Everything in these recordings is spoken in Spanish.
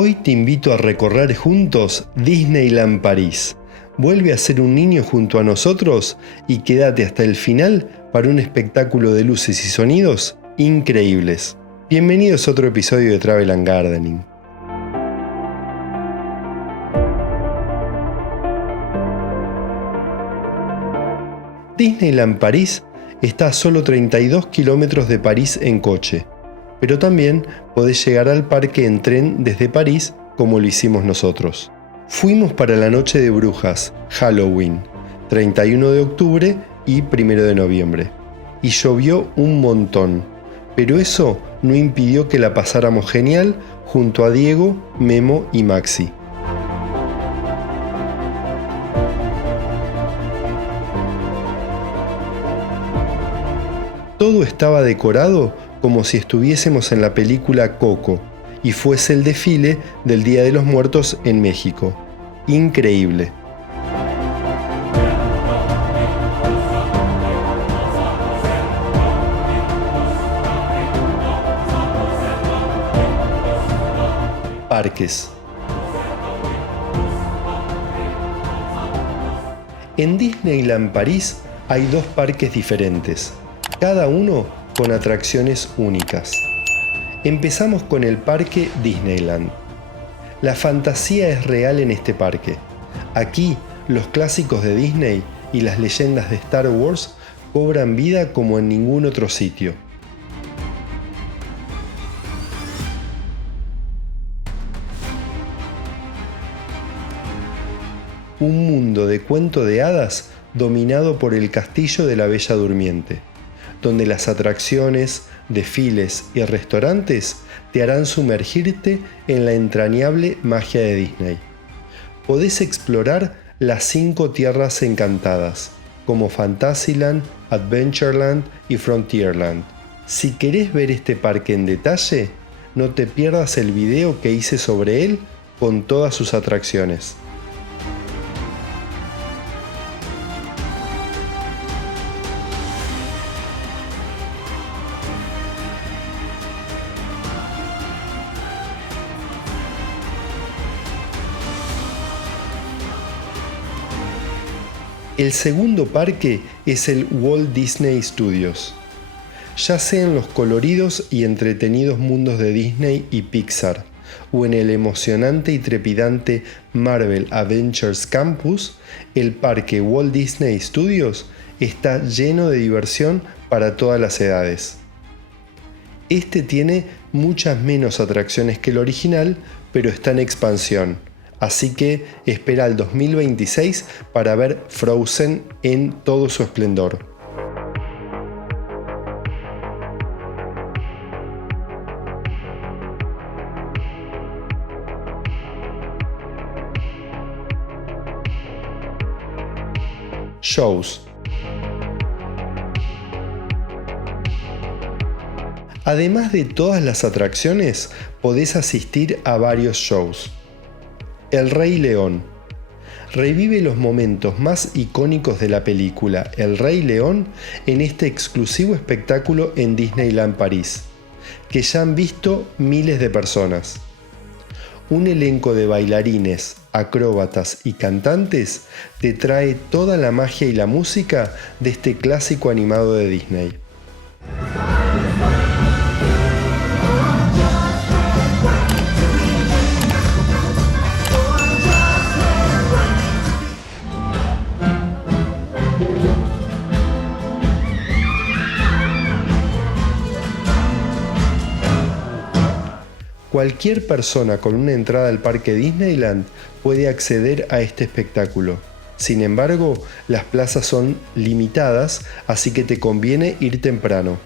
Hoy te invito a recorrer juntos Disneyland París. Vuelve a ser un niño junto a nosotros y quédate hasta el final para un espectáculo de luces y sonidos increíbles. Bienvenidos a otro episodio de Travel and Gardening. Disneyland París está a solo 32 kilómetros de París en coche, pero también podés llegar al parque en tren desde París como lo hicimos nosotros. Fuimos para la noche de brujas, Halloween, 31 de octubre y 1 de noviembre, y llovió un montón, pero eso no impidió que la pasáramos genial junto a Diego, Memo y Maxi. Todo estaba decorado como si estuviésemos en la película Coco y fuese el desfile del Día de los Muertos en México. Increíble. Parques. En Disneyland París hay dos parques diferentes, cada uno con atracciones únicas. Empezamos con el parque Disneyland. La fantasía es real en este parque. Aquí, los clásicos de Disney y las leyendas de Star Wars cobran vida como en ningún otro sitio. Un mundo de cuento de hadas dominado por el castillo de la Bella Durmiente, donde las atracciones, desfiles y restaurantes te harán sumergirte en la entrañable magia de Disney. Podés explorar las 5 tierras encantadas, como Fantasyland, Adventureland y Frontierland. Si querés ver este parque en detalle, no te pierdas el video que hice sobre él con todas sus atracciones. El segundo parque es el Walt Disney Studios. Ya sea en los coloridos y entretenidos mundos de Disney y Pixar, o en el emocionante y trepidante Marvel Adventures Campus, el parque Walt Disney Studios está lleno de diversión para todas las edades. Este tiene muchas menos atracciones que el original, pero está en expansión. Así que espera al 2026 para ver Frozen en todo su esplendor. Shows. Además de todas las atracciones, podés asistir a varios shows. El Rey León. Revive los momentos más icónicos de la película El Rey León en este exclusivo espectáculo en Disneyland París, que ya han visto miles de personas. Un elenco de bailarines, acróbatas y cantantes te trae toda la magia y la música de este clásico animado de Disney. Cualquier persona con una entrada al parque Disneyland puede acceder a este espectáculo. Sin embargo, las plazas son limitadas, así que te conviene ir temprano.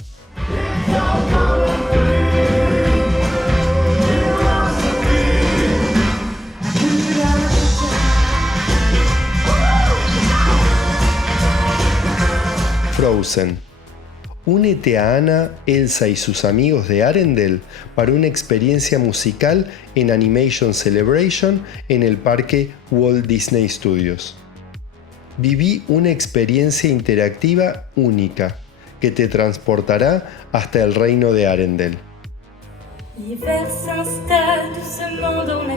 Frozen. Únete a Anna, Elsa y sus amigos de Arendelle para una experiencia musical en Animation Celebration en el parque Walt Disney Studios. Viví una experiencia interactiva única que te transportará hasta el reino de Arendelle. L'hiver s'installe doucement dans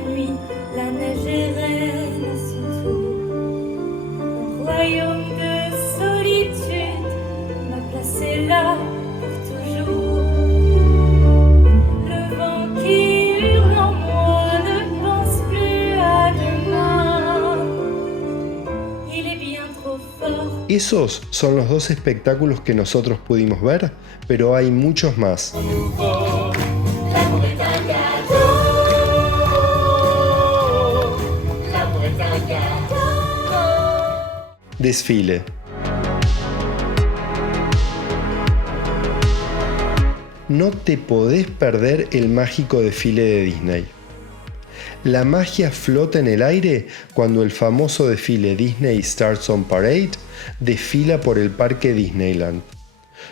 Esos son los 2 espectáculos que nosotros pudimos ver, pero hay muchos más. Desfile. No te podés perder el mágico desfile de Disney. La magia flota en el aire cuando el famoso desfile Disney Stars on Parade desfila por el parque Disneyland.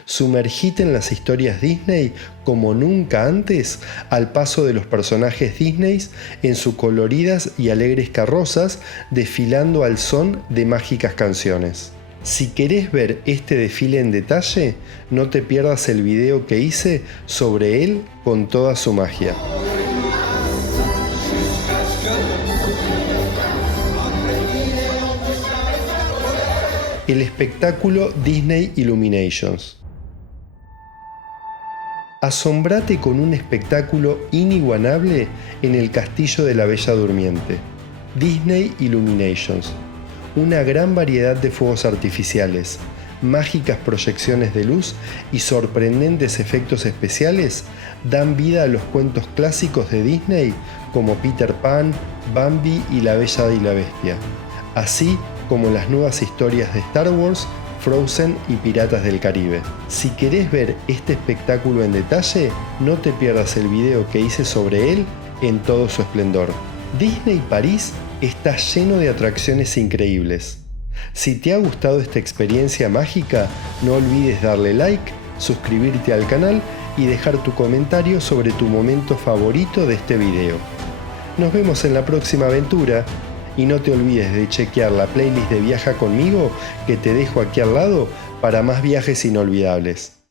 Sumergite en las historias Disney como nunca antes al paso de los personajes Disney en sus coloridas y alegres carrozas desfilando al son de mágicas canciones. Si querés ver este desfile en detalle, no te pierdas el video que hice sobre él con toda su magia. El espectáculo Disney Illuminations. Asombrate con un espectáculo inigualable en el Castillo de la Bella Durmiente. Disney Illuminations. Una gran variedad de fuegos artificiales, mágicas proyecciones de luz y sorprendentes efectos especiales dan vida a los cuentos clásicos de Disney como Peter Pan, Bambi y La Bella y la Bestia, así como las nuevas historias de Star Wars, Frozen y Piratas del Caribe. Si querés ver este espectáculo en detalle, no te pierdas el video que hice sobre él en todo su esplendor. Disney París está lleno de atracciones increíbles. Si te ha gustado esta experiencia mágica, no olvides darle like, suscribirte al canal y dejar tu comentario sobre tu momento favorito de este video. Nos vemos en la próxima aventura. Y no te olvides de chequear la playlist de Viaja conmigo que te dejo aquí al lado para más viajes inolvidables.